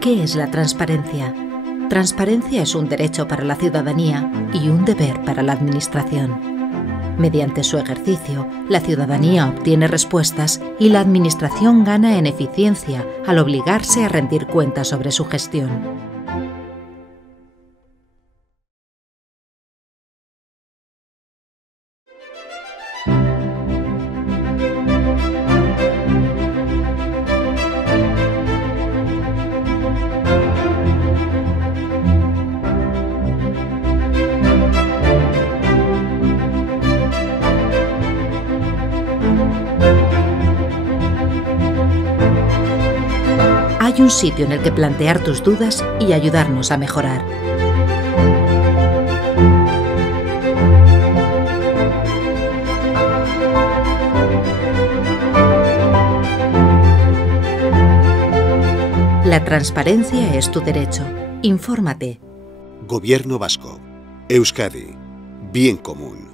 ¿Qué es la transparencia? Transparencia es un derecho para la ciudadanía y un deber para la Administración. Mediante su ejercicio, la ciudadanía obtiene respuestas y la Administración gana en eficiencia al obligarse a rendir cuentas sobre su gestión. Hay un sitio en el que plantear tus dudas y ayudarnos a mejorar. La transparencia es tu derecho. Infórmate. Gobierno vasco. Euskadi. Bien común.